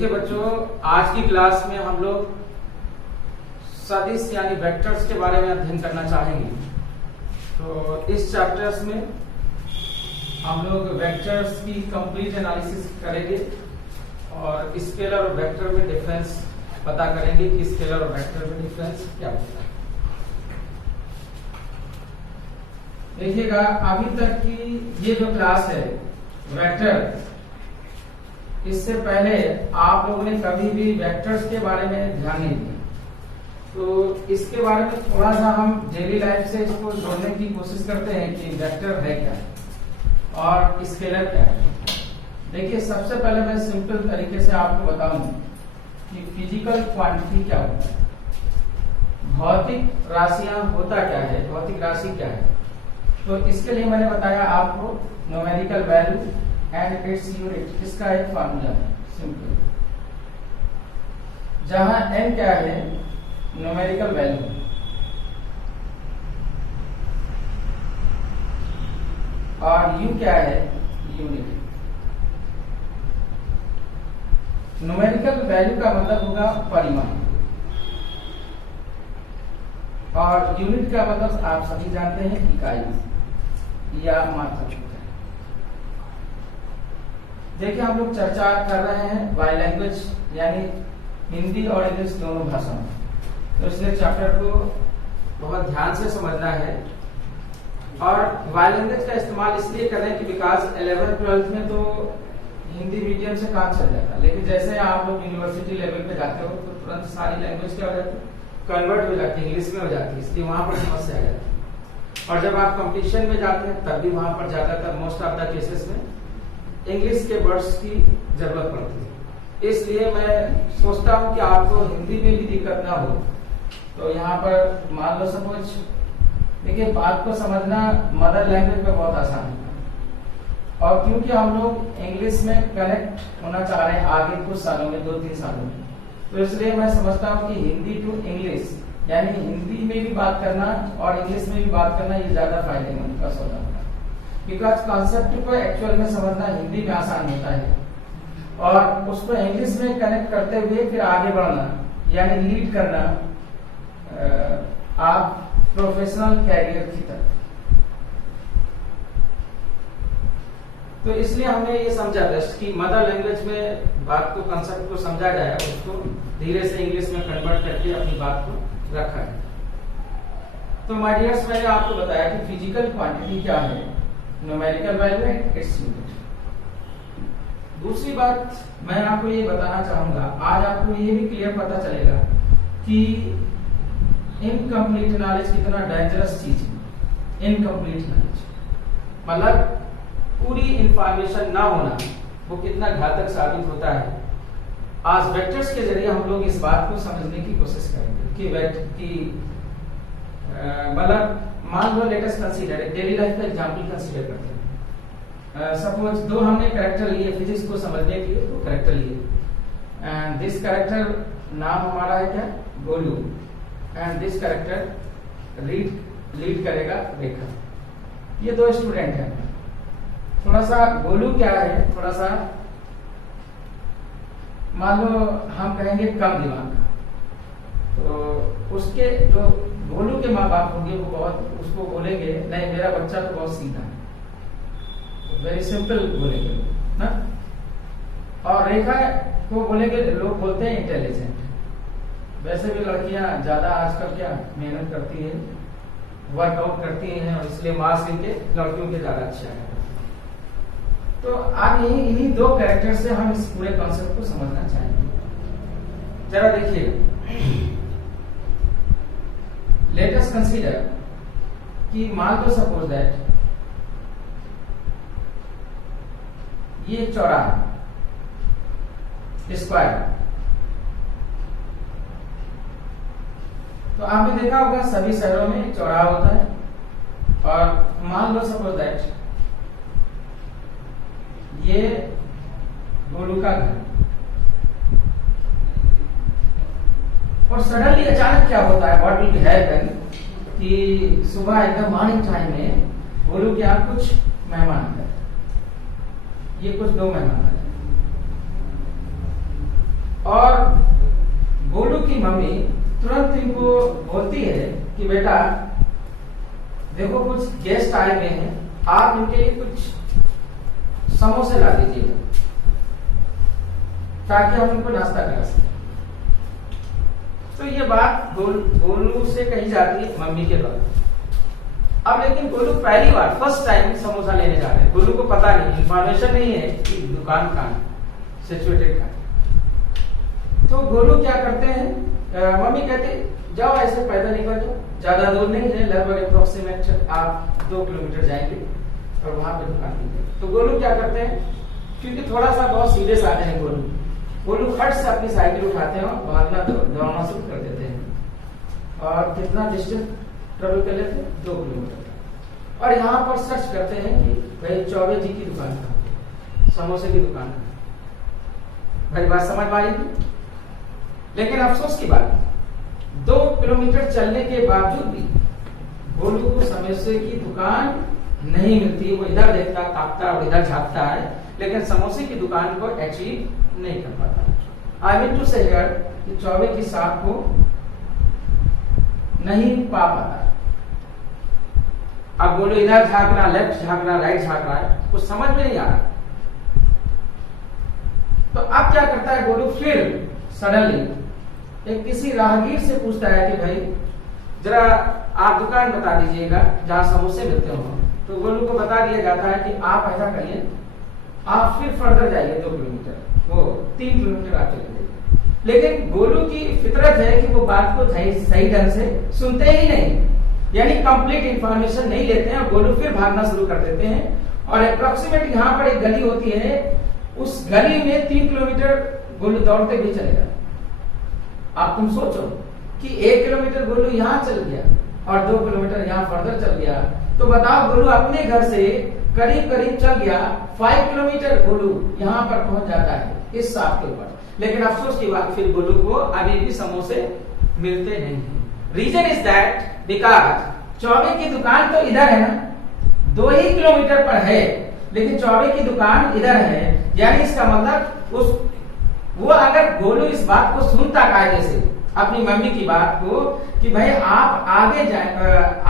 देखिए बच्चों, आज की क्लास में हम लोग सदिश यानी वेक्टर्स के बारे में अध्ययन करना चाहेंगे। तो इस चैप्टर्स में हम लोग वेक्टर्स की कंप्लीट एनालिसिस करेंगे और स्केलर और वेक्टर में डिफरेंस पता करेंगे कि स्केलर और वेक्टर में डिफरेंस क्या होता है। देखिएगा, अभी तक की ये जो क्लास है वेक्टर, इससे पहले आप लोगों ने कभी भी वेक्टर्स के बारे में ध्यान नहीं दिया। तो इसके बारे में थोड़ा सा हम डेली लाइफ से इसको जोड़ने की कोशिश करते हैं कि वेक्टर है क्या और स्केलर क्या है। देखिए, सबसे पहले मैं सिंपल तरीके से आपको बताऊं कि फिजिकल क्वांटिटी क्या होता है, भौतिक राशियां होता क्या है, भौतिक राशि क्या है। तो इसके लिए मैंने बताया आपको numerical value and its unit, इसका एक फार्मूला है सिंपल, जहां n क्या है न्यूमेरिकल वैल्यू और u क्या है यूनिट। न्यूमेरिकल वैल्यू का मतलब होगा परिमाण और यूनिट का मतलब आप सभी जानते हैं इकाई या मात्रा। देखिए, हम लोग चर्चा कर रहे हैं बाय लैंग्वेज यानी हिंदी और इंग्लिश दोनों भाषा में। तो इसलिए चैप्टर को बहुत ध्यान से समझना है और बाय लैंग्वेज का इस्तेमाल इसलिए कर रहे हैं कि बिकॉज 11th-12th में तो हिंदी मीडियम से काम चल जाता है, लेकिन जैसे आप लोग यूनिवर्सिटी लेवल पे जाते हो तो तुरंत सारी लैंग्वेज क्या हो जाती है, कन्वर्ट हो जाती है, इंग्लिश में हो जाती है, इसलिए वहां पर समस्या आ जाती है। और जब आप कंपटीशन में जाते हैं तब भी वहां पर ज्यादातर मोस्ट ऑफ द केसेस में इंग्लिश के वर्ड्स की जरूरत पड़ती है। इसलिए मैं सोचता हूं कि आपको हिंदी में भी दिक्कत ना हो। तो यहाँ पर मान लो सपोज, देखिए बात को समझना मदर लैंग्वेज में बहुत आसान है और क्योंकि हम लोग इंग्लिश में कनेक्ट होना चाह रहे हैं आगे कुछ सालों में, 2-3 सालों में, तो इसलिए मैं समझता हूँ कि हिंदी टू इंग्लिश यानी हिंदी में भी बात करना और इंग्लिश में भी बात करना ये ज्यादा फायदेमंद का सौदा होता है। बिकॉज कॉन्सेप्ट को एक्चुअल में समझना हिंदी में आसान होता है और उसको इंग्लिश में कनेक्ट करते हुए फिर आगे बढ़ना यानी लीड करना आप प्रोफेशनल कैरियर की तरफ। तो इसलिए हमने ये समझा बेस्ट कि मदर लैंग्वेज में बात को, कॉन्सेप्ट को समझा जाए, उसको धीरे से इंग्लिश में कन्वर्ट करके अपनी बात को रखा है। तो माय डियर्स, मैंने आपको बताया कि फिजिकल क्वांटिटी क्या है, numerical value and its unit. दूसरी बात मैं आपको ये बताना चाहूंगा, आज आपको ये भी क्लियर पता चलेगा कि इनकम्प्लीट नॉलेज कितना डेंजरस चीज है। इनकम्प्लीट नॉलेज मतलब पूरी इंफॉर्मेशन ना होना, वो कितना घातक साबित होता है। आज वेक्टर्स के जरिए हम लोग इस बात को समझने की कोशिश करेंगे कि मतलब मान लो let us consider, daily life का एग्जांपल कंसीडर करते हैं। सपोज दो हमने कैरेक्टर लिए फिजिक्स को समझने के लिए, दो कैरेक्टर लिए एंड दिस कैरेक्टर नाम हमारा है क्या, Golu, and this character lead करेगा रेखा। ये दो स्टूडेंट हैं। थोड़ा सा गोलू क्या है, थोड़ा सा मान लो हम कहेंगे कम दिमाग का, तो उसके जो गोलू के माँ बाप होंगे वो बहुत उसको बोलेंगे नहीं मेरा बच्चा तो बहुत सीधा है, वेरी सिंपल बोलेंगे ना। और रेखा को बोलेंगे, लोग बोलते हैं इंटेलिजेंट। वैसे भी लड़कियां ज्यादा आजकल क्या मेहनत करती है, वर्कआउट करती हैं और इसलिए मार्क्स इनके लड़कियों के ज्यादा अच्छा है। तो आप इन्हीं दो कैरेक्टर से हम इस पूरे कॉन्सेप्ट को समझना चाहेंगे। जरा देखिए, लेट अस कंसीडर कि मान लो सपोज दैट ये चौराहा स्क्वायर। तो आपने देखा होगा सभी शहरों में चौराहा होता है और मान लो सपोज दैट ये गोलू का घर, और सडनली अचानक क्या होता है, व्हाट विल हैपन कि सुबह एकदम मॉर्निंग टाइम में गोलू के यहाँ कुछ मेहमान आते, ये कुछ दो मेहमान आते, और गोलू की मम्मी तुरंत इनको बोलती है कि बेटा देखो कुछ गेस्ट आए हुए हैं, आप इनके लिए कुछ समोसे ला दीजिएगा ताकि हम उनको नाश्ता करा सकें। तो ये बात गोलू से कही जाती है मम्मी के द्वारा। अब लेकिन गोलू पहली बार फर्स्ट टाइम समोसा लेने जा रहे हैं, गोलू को पता नहीं, इंफॉर्मेशन नहीं है कि दुकान कहाँ सिचुएटेड कहाँ। तो गोलू क्या करते हैं, मम्मी कहते जाओ ऐसे पैदल निकल जाओ, ज्यादा दूर नहीं है, लगभग अप्रोक्सीमेट आप 2 किलोमीटर जाएंगे और वहां पे दुकान मिलेगी। तो गोलू क्या करते हैं, क्योंकि थोड़ा सा बहुत सीरियस आते हैं गोलू खट से अपनी साइकिल उठाते हैं और भागना दौड़ना शुरू कर देते हैं। और कितना डिस्टेंस ट्रेवल कर लेते हैं, 2 किलोमीटर। और यहाँ पर सर्च करते हैं कि भाई चौबे जी की दुकान कहाँ, समोसे की दुकान कहाँ। भाई बात समझ में आई थी, लेकिन अफसोस की बात 2 किलोमीटर चलने के बावजूद भी गोलू को समोसे की दुकान नहीं मिलती। वो इधर देखता ताकता और इधर झाँकता है, लेकिन समोसे की दुकान को अचीव नहीं कर पाता। आई मीन टू से हियर कि चौबे की साथ को नहीं पा पाता। अब गोलू इधर झाँक रहा, लेफ्ट झाँक रहा, राइट झाँक रहा है, कुछ समझ में नहीं आ रहा। तो अब क्या करता है गोलू, फिर सडनली एक किसी राहगीर से पूछता है कि भाई जरा आप दुकान बता दीजिएगा जहां समोसे मिलते हो। तो गोलू को बता दिया जाता है कि आप ऐसा करिए, आप फिर फर्दर जाइए 2 किलोमीटर, वो 3 किलोमीटर आप चले जाइए। लेकिन गोलू की फितरत है कि वो बात को सही ढंग से सुनते ही नहीं, यानी कंप्लीट इंफॉर्मेशन नहीं लेते हैं और गोलू फिर भागना शुरू कर देते हैं। और अप्रोक्सीमेट यहाँ पर एक गली होती है, उस गली में 3 किलोमीटर गोलू दौड़ते भी चलेगा। आप तुम सोचो कि 1 किलोमीटर गोलू यहाँ चल गया और 2 किलोमीटर यहाँ फर्दर चल गया, तो बताओ गोलू अपने घर से करीब चल गया 5 किलोमीटर गोलू यहाँ पर पहुंच जाता है इस सांप के ऊपर। लेकिन अफसोस की बात, फिर गोलू को अभी भी समोसे मिलते नहीं। Reason is that because Choubey की दुकान तो इधर है ना, 2 ही किलोमीटर पर है, लेकिन चौबे की दुकान इधर है। यानी इसका मतलब वो अगर गोलू इस बात को सुनता कायदे से अपनी मम्मी की बात को कि भाई आप आगे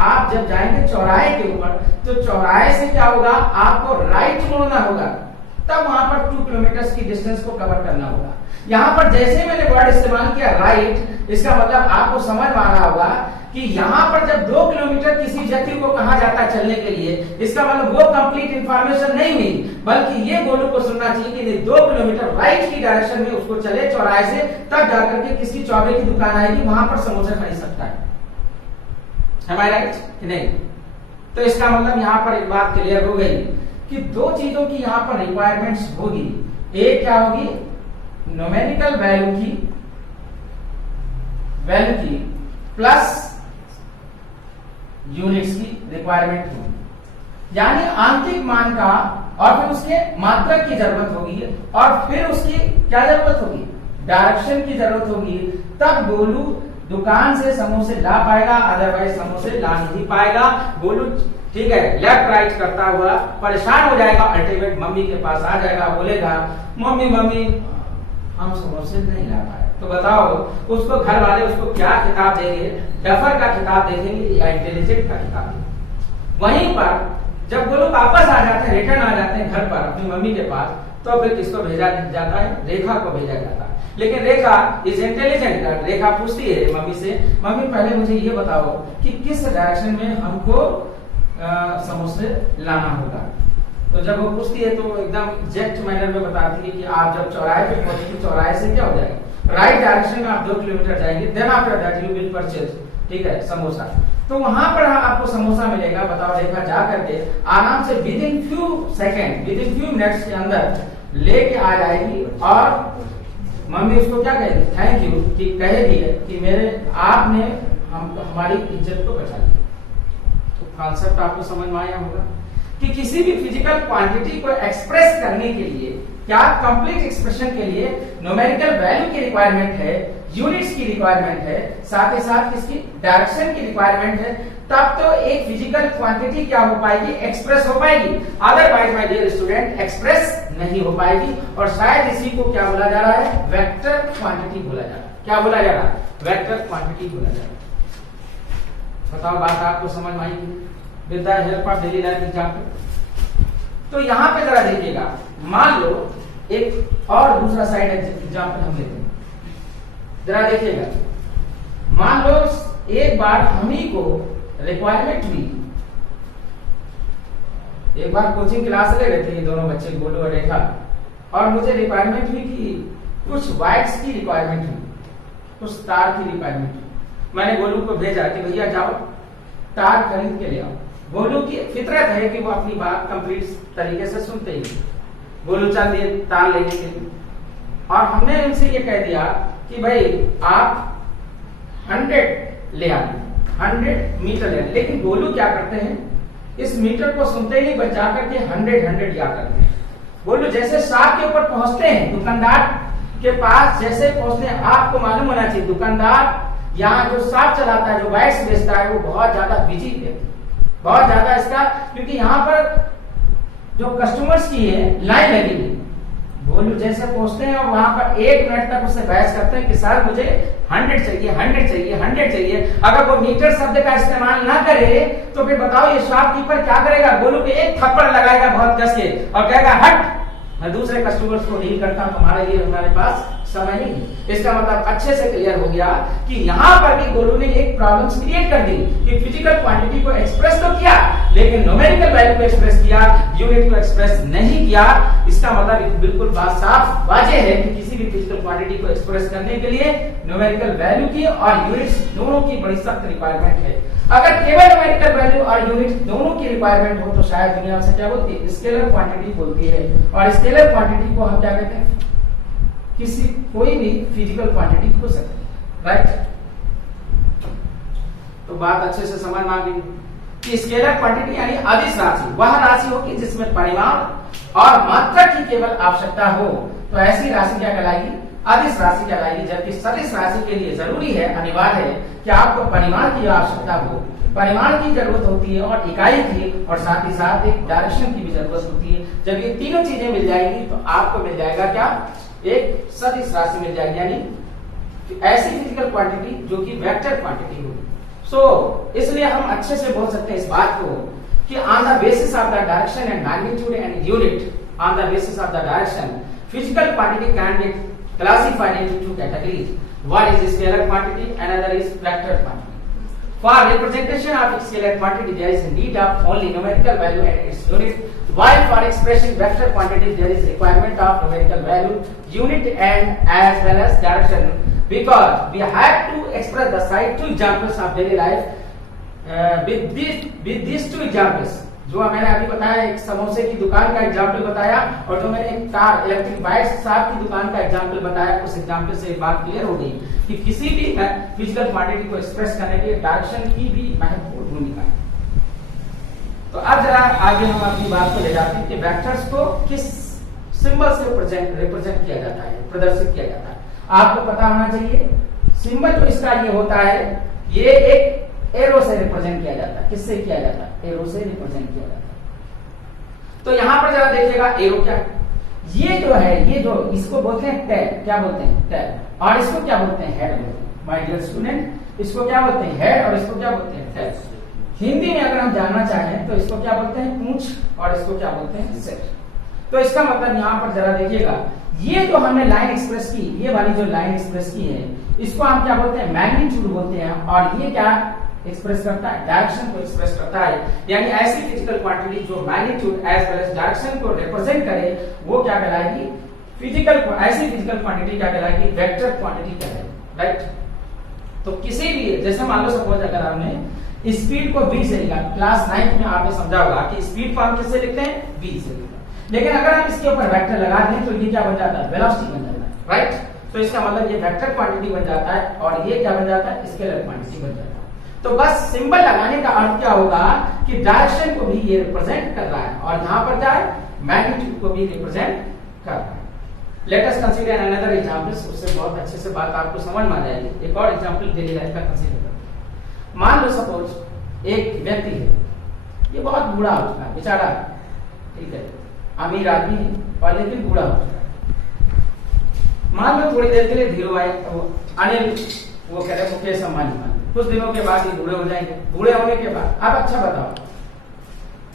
आप जब जाएंगे चौराहे के ऊपर, तो चौराहे से क्या होगा, आपको राइट मोड़ना होगा, तब वहां पर 2 किलोमीटर की डिस्टेंस को कवर करना होगा। यहाँ पर जैसे मैंने वर्ड इस्तेमाल किया राइट, इसका मतलब आपको समझ में आ रहा होगा कि यहाँ पर जब 2 किलोमीटर किसी व्यक्ति को कहा जाता है चलने के लिए, इसका मतलब वो कंप्लीट इंफॉर्मेशन नहीं हुई, बल्कि ये गोलू को सुनना चाहिए कि 2 किलोमीटर राइट की डायरेक्शन में उसको चले चौराहे से, तब जाकर के किसकी चौबे की दुकान आएगी, वहां पर समोसा खरीद सकता है। Am I right? नहीं। तो इसका मतलब यहाँ पर एक बात क्लियर हो गई कि 2 चीजों की यहाँ पर रिक्वायरमेंट्स होगी। एक क्या होगी, न्यूमेरिकल वैल्यू की प्लस यूनिट्स की रिक्वायरमेंट होगी, यानी आंतरिक मान का, और फिर उसके मात्रक की जरूरत होगी, और फिर उसकी क्या जरूरत होगी, डायरेक्शन की जरूरत होगी। तब गोलू दुकान से समोसे ला पाएगा, अदरवाइज समोसे ला नहीं पाएगा। गोलू ठीक है लेफ्ट राइट करता हुआ परेशान हो जाएगा, अल्टीमेट मम्मी के पास आ जाएगा, बोलेगा मम्मी हम समोसे नहीं ला पाए। तो बताओ उसको घर वाले उसको क्या खिताब देंगे, डफर का खिताब देखेंगे या इंटेलिजेंट का खिताब देंगे। वहीं पर जब गोलू वापस आ जाते हैं, रिटर्न आ जाते हैं घर पर अपनी मम्मी के पास, तो फिर किसको भेजा जाता है, रेखा को भेजा जाता है। लेकिन रेखा इज इंटेलिजेंट, रेखा पूछती है मम्मी से, मम्मी पहले मुझे ये बताओ कि किस डायरेक्शन में हमको समोसे लाना होगा। तो जब वो पूछती है तो एकदम एग्जैक्ट मैनर में बताती है कि आप जब चौराहे पे पहुंचेंगे, चौराहे से क्या हो जाएगा, राइट डायरेक्शन में आप 2 किलोमीटर जाएंगे, then after that you will purchase, ठीक है, समोसा। तो वहां पर आपको समोसा मिलेगा। बताओ रेखा जा करके आराम से विद इन फ्यू मिनट्स के अंदर लेके आ जाएगी, और मम्मी उसको क्या कहेगी, थैंक यू, कि कहेगी कि आपने हमारी इज्जत को बचा लिया। तो कॉन्सेप्ट आपको समझ में आया होगा कि किसी भी फिजिकल क्वांटिटी को एक्सप्रेस करने के लिए, क्या कंप्लीट एक्सप्रेशन के लिए न्यूमेरिकल वैल्यू की रिक्वायरमेंट है, यूनिट्स की रिक्वायरमेंट है, साथ ही साथ किसकी, डायरेक्शन की रिक्वायरमेंट है। तब तो एक फिजिकल क्वांटिटी क्या हो पाएगी, एक्सप्रेस हो पाएगी। Otherwise my dear student express नहीं हो पाएगी और शायद इसी को क्या बोला जा रहा है, वेक्टर क्वांटिटी बोला जा रहा है। क्या बोला जा रहा है, वेक्टर क्वांटिटी बोला जा रहा है। बताओ बात आपको समझ में आएगी with the help of daily life example. तो यहाँ पे जरा देखिएगा, मान लो एक और दूसरा साइड एग्जांपल हम लेते हैं, जरा देखिएगा। मान लो एक बार हम ही को रिक्वायरमेंट हुई, एक बार कोचिंग क्लास ले रहे थे ये दोनों बच्चे गोलू और रेखा, और मुझे रिक्वायरमेंट हुई कि कुछ वाइट्स की रिक्वायरमेंट हुई, कुछ तार की रिक्वायरमेंट हुई। मैंने गोलू को भेजा कि भैया जाओ तार खरीद के ले आओ। गोलू की फितरत है कि वो अपनी बात कंप्लीट तरीके से सुनते ही। गोलू चल दिए तार लेने के लिए, और हमने उनसे ये कह दिया कि भाई आप 100 ले आए, 100 मीटर ले। लेकिन गोलू क्या करते हैं, इस मीटर को सुनते ही बचा करके 100 याद करते हैं। गोलू जैसे शॉप के ऊपर पहुंचते हैं, दुकानदार के पास जैसे पहुंचते हैं, आपको मालूम होना चाहिए दुकानदार यहाँ जो शॉप चलाता है, जो वाइट्स बेचता है, वो बहुत ज्यादा बिजी है, बहुत ज्यादा इसका, क्योंकि यहाँ पर जो कस्टमर्स की है लाइन लगी है। गोलू जैसे पहुंचते हैं और वहां पर 1 मिनट तक उससे बहस करते हैं कि सर मुझे 100 चाहिए, 100 चाहिए, 100 चाहिए। अगर वो मीटर शब्द का इस्तेमाल ना करे तो फिर बताओ ये शॉपकीपर क्या करेगा, गोलू पे एक थप्पड़ लगाएगा बहुत कस के और कहेगा हट, मैं दूसरे कस्टमर्स को डील करता हूं, तुम्हारे लिए हमारे पास समय नहीं है। इसका मतलब अच्छे से क्लियर हो गया कि यहाँ पर भी गोलू ने एक प्रॉब्लम्स क्रिएट कर दी कि फिजिकल क्वांटिटी को एक्सप्रेस तो किया लेकिन न्यूमेरिकल वैल्यू को एक्सप्रेस किया, यूनिट को एक्सप्रेस नहीं किया। इसका मतलब बिल्कुल बात साफ वाजे है कि किसी भी फिजिकल क्वांटिटी को एक्सप्रेस करने के लिए न्यूमेरिकल वैल्यू की और यूनिट्स दोनों की बड़ी सख्त रिक्वायरमेंट है। अगर केवल न्यूमेरिकल वैल्यू और यूनिट दोनों की रिक्वायरमेंट हो तो शायद दुनिया से क्या बोलती है, स्केलर क्वांटिटी बोलती है। और स्केलर क्वांटिटी को हम क्या कहते हैं, किसी कोई भी फिजिकल क्वांटिटी हो सकती है, राइट। तो बात अच्छे से समझ में आ गई कि स्केलर क्वांटिटी यानी अदिश राशि, वह राशि होगी जिसमें परिमाण और मात्रा की केवल आवश्यकता हो, तो ऐसी राशि क्या कहलाएगी, अदिश राशि कहलाएगी। जबकि सदिश राशि के लिए जरूरी है, अनिवार्य है कि आपको परिमाण की आवश्यकता हो, परिमाण की जरूरत होती है और इकाई की, और साथ ही साथ एक डायरेक्शन की भी जरूरत होती है। जब ये तीनों चीजें मिल जाएगी तो आपको मिल जाएगा क्या, एक सदिश राशि मिल जाएगी, यानी ऐसी फिजिकल क्वांटिटी जो कि वेक्टर क्वांटिटी होगी। इसलिए हम अच्छे से बोल सकते हैं इस बात को कि on the basis of the direction and magnitude and unit, on the basis of the direction physical quantity can be classified into 2 categories. One is scalar quantity, another is vector quantity. For representation of scalar quantity, there is a need of only numerical value and its unit, while for expressing vector quantity, there is requirement of numerical value, unit, and as well as direction. Because we have to express the side 2 examples of daily life with these 2 examples. जो मैंने अभी बताया, एक समोसे की दुकान का example बताया, और जो मैंने एक कार इलेक्ट्रिक बाइक शॉप की दुकान का एग्जाम्पल बताया, उस एग्जाम्पल से बात क्लियर हो गई कि किसी भी फिजिकल क्वांटिटी को एक्सप्रेस करने के लिए डायरेक्शन की भी महत्वपूर्ण भूमिका है। तो अब जरा आगे हम अपनी बात को ले जाते हैं कि वेक्टर्स को किस सिंबल से रिप्रेजेंट किया जाता है, प्रदर्शित किया जाता है। आपको पता होना चाहिए सिंबल जो इसका ये होता है, ये एक एरो से रिप्रेजेंट किया जाता है। किससे किया जाता है, एरो से रिप्रेजेंट किया जाता है। तो यहां पर जरा देखिएगा एरो क्या है, ये जो है, ये जो इसको बोलते हैं टैग, क्या बोलते हैं टैग, और इसको क्या बोलते हैं हेड बोलते हैं। माय डियर स्टूडेंट, इसको क्या बोलते हैं हेड और इसको क्या बोलते हैं टैग। हिंदी में अगर हम जानना चाहें तो इसको क्या बोलते हैं पूंछ और इसको क्या बोलते हैं सेट। तो इसका मतलब यहाँ पर जरा देखिएगा, ये जो हमने लाइन एक्सप्रेस की, ये वाली जो लाइन एक्सप्रेस की है, इसको हम क्या बोलते हैं मैग्नीट्यूड बोलते हैं, और ये क्या एक्सप्रेस करता है, डायरेक्शन को एक्सप्रेस करता है। यानी ऐसी फिजिकल क्वांटिटी जो magnitude as well as direction को रिप्रेजेंट करे, वो क्या कहलाएगी, फिजिकल, ऐसी फिजिकल क्वांटिटी क्या कहलाएगी, वेक्टर क्वांटिटी कहलाएगी, राइट। तो किसी भी, जैसे मान लो सपोज अगर हमने स्पीड को v से लिखा, क्लास 9 में आपने समझा होगा कि स्पीड को हम किससे लिखते हैं, v से लिखते हैं। लेकिन अगर हम इसके ऊपर वेक्टर लगा दें तो ये क्या बन जाता है, वेलोसिटी बन जाता है, राइट। तो इसका मतलब ये वेक्टर क्वांटिटी बन जाता है और ये क्या बन जाता है, स्केलर क्वांटिटी बन जाता है। तो बस सिंबल लगाने का अर्थ क्या होगा कि डायरेक्शन को भी ये रिप्रेजेंट कर रहा है, और यहाँ पर क्या है, मैग्नीट्यूड को भी रिप्रेजेंट कर रहा है। Late us consider another examples, उससे बहुत अच्छे से बात आपको समझ में आ जाएगी। एक और एग्जांपल डेली लाइफ का कंसीडर करते हैं। मान लो सपोज एक व्यक्ति है, ये बहुत बूढ़ा हो चुका है बेचारा, ठीक है। अमीर आदमी है और लेकिन बूढ़ा हो चुका है। मान लो थोड़ी देर के लिए धीरू भाई अनिल वो कह रहे मुकेश अंबानी मान लो, कुछ दिनों के बाद ये बूढ़े हो जाएंगे। बूढ़े होने के बाद अब अच्छा बताओ,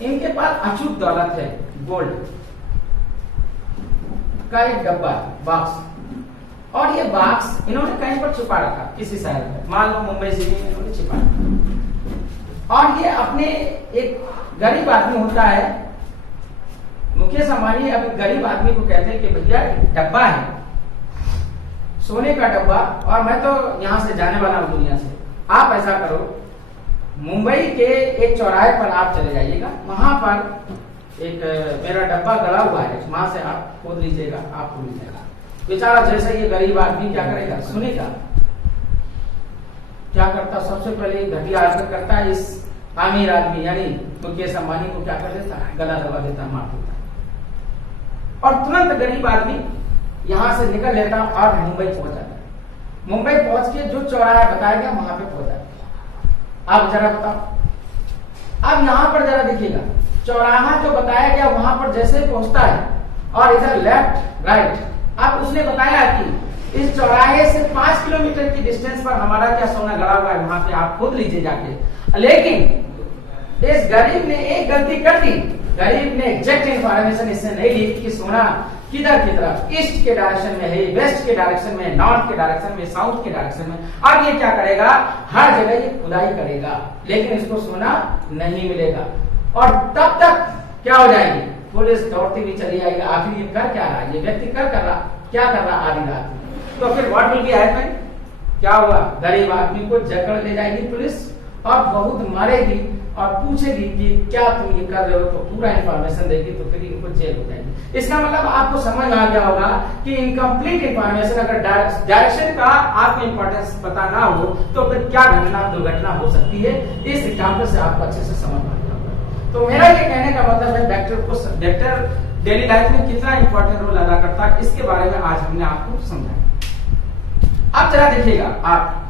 इनके पास अचूक दौलत है, गोल्ड का एक डब्बा बॉक्स, और ये बॉक्स इन्होंने कहीं पर छुपा रखा किसी शहर में, मान लो मुंबई सिटी में इन्होंने छुपा रखा। और ये अपने एक गरीब आदमी होता है, मुकेश अंबानी अभी गरीब आदमी को कहते हैं कि भैया डब्बा है, सोने का डब्बा, और मैं तो यहां से जाने वाला हूं दुनिया से, आप ऐसा करो मुंबई के एक चौराहे पर आप चले जाइएगा, वहां पर एक मेरा डब्बा गड़ा हुआ है, वहां से आप खोद लीजिएगा, आपको मिल जाएगा। बेचारा जैसे ये गरीब आदमी क्या करेगा, सुनेगा क्या करता, सबसे पहले घटिया हरकत करता है, इस अमीर आदमी यानी मुकेश अंबानी को क्या कर देता है, गला दबा देता, मार देता, और तुरंत गरीब आदमी यहां से निकल लेता और मुंबई पहुंच जाता है। मुंबई पहुंच के जो चौराहा बताया गया वहां पे पहुंच जाता। अब जरा बताओ, अब यहां पर जरा देखिएगा, चौराहा जो बताया गया वहां पर जैसे पहुंचता है और इधर लेफ्ट राइट, अब उसने बताया कि इस चौराहे से 5 किलोमीटर की डिस्टेंस पर हमारा क्या सोना गड़ा हुआ है, वहां पे आप खुद लीजिए जाके। लेकिन इस गरीब ने एक गलती कर दी, गरीब ने एग्जैक्ट इंफॉर्मेशन इससे नहीं ली कि सोना किधर की तरफ, ईस्ट के डायरेक्शन में है, वेस्ट के डायरेक्शन में, नॉर्थ के डायरेक्शन में, साउथ के डायरेक्शन में। अब ये क्या करेगा, हर जगह ये खुदाई करेगा, लेकिन इसको सोना नहीं मिलेगा, और तब तक क्या हो जाएगी, पुलिस दौड़ती हुई चली जाएगी। आखिर ये कर क्या रहा है, ये व्यक्ति क्या कर रहा आधी रात में, तो फिर व्हाट विल बी हैपन, क्या हुआ, गरीब आदमी को जकड़ ले जाएगी पुलिस और बहुत मारेगी और पूछेगी कि क्या तुम ये कर रहे हो, तो पूरा इंफॉर्मेशन देगी, तो फिर इनको जेल हो जाएगी। इसका मतलब आपको समझ आ गया होगा कि इनकम्प्लीट इंफॉर्मेशन, अगर डायरेक्शन का आपको इंपॉर्टेंस पता ना हो तो फिर क्या घटना दुर्घटना हो सकती है, इस एग्जाम्पल से आपको अच्छे से समझ आ गया होगा। तो मेरा ये कहने का मतलब है वेक्टर डेली लाइफ में कितना इंपॉर्टेंट रोल अदा करता है, इसके बारे में आज हमने आपको समझाया। अब जरा देखिएगा आप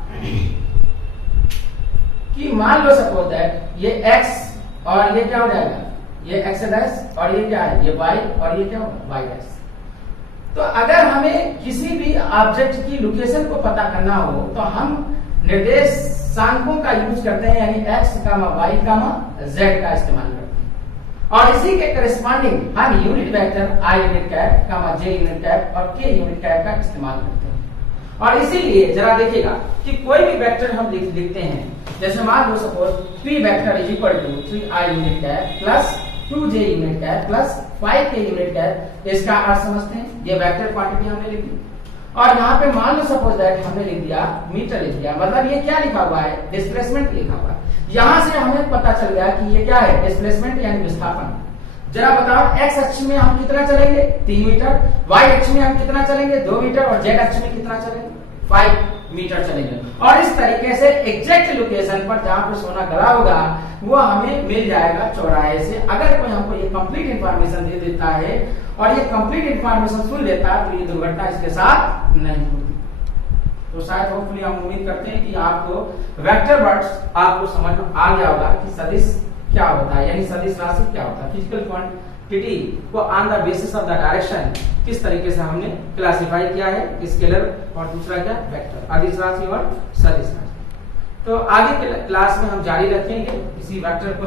कि मान लो सपोज दैट ये x और ये क्या हो जाएगा, ये x डैश, और ये क्या है, ये y, और ये क्या होगा, y डैश। तो अगर हमें किसी भी ऑब्जेक्ट की लोकेशन को पता करना हो तो हम निर्देशांकों का यूज करते हैं, यानी x, y, z का इस्तेमाल करते हैं, और इसी के करस्पॉन्डिंग हम unit vector i unit cap, j unit cap और k यूनिट कैप का इस्तेमाल करते हैं। और इसीलिए जरा देखिएगा कि कोई भी वेक्टर हम लिखते हैं, जैसे मान लो suppose p vector is equal to 3i unit cap plus 2j unit cap plus 5k unit cap, इसका अर्थ समझते हैं, ये वेक्टर क्वांटिटी हमने लिख दी। और यहाँ पे मान लो सपोज दैट हमने लिख दिया मीटर, लिख दिया, मतलब ये क्या लिखा हुआ है, डिस्प्लेसमेंट लिखा हुआ है। यहां से हमें पता चल गया कि ये क्या है, डिस्प्लेसमेंट यानी विस्थापन। जरा बताओ x अक्ष में हम कितना चलेंगे, 3 मीटर, y अक्ष में हम कितना चलेंगे, 2 मीटर, और z अक्ष में कितना चलेंगे, 5 मीटर चलेंगे। और इस तरीके से एग्जैक्ट लोकेशन पर जहां पर सोना गड़ा होगा वो हमें मिल जाएगा चौराहे से। अगर कोई हमको ये कंप्लीट इंफॉर्मेशन दे देता है और ये कंप्लीट इंफॉर्मेशन सुन लेता है तो ये दुर्घटना इसके साथ नहीं होती। तो शायद होपफुली हम उम्मीद करते हैं कि आपको वेक्टर वर्ड्स आपको समझ में आ गया होगा कि सदिश क्या होता है, यानी सदिश राशि क्या होता है, फिजिकल क्वांटिटी को on the basis of the direction किस तरीके से हमने क्लासिफाई किया है, स्केलर और दूसरा क्या, वेक्टर, अदिश राशि और सदिश राशि। तो आगे के क्लास में हम जारी रखेंगे इसी वेक्टर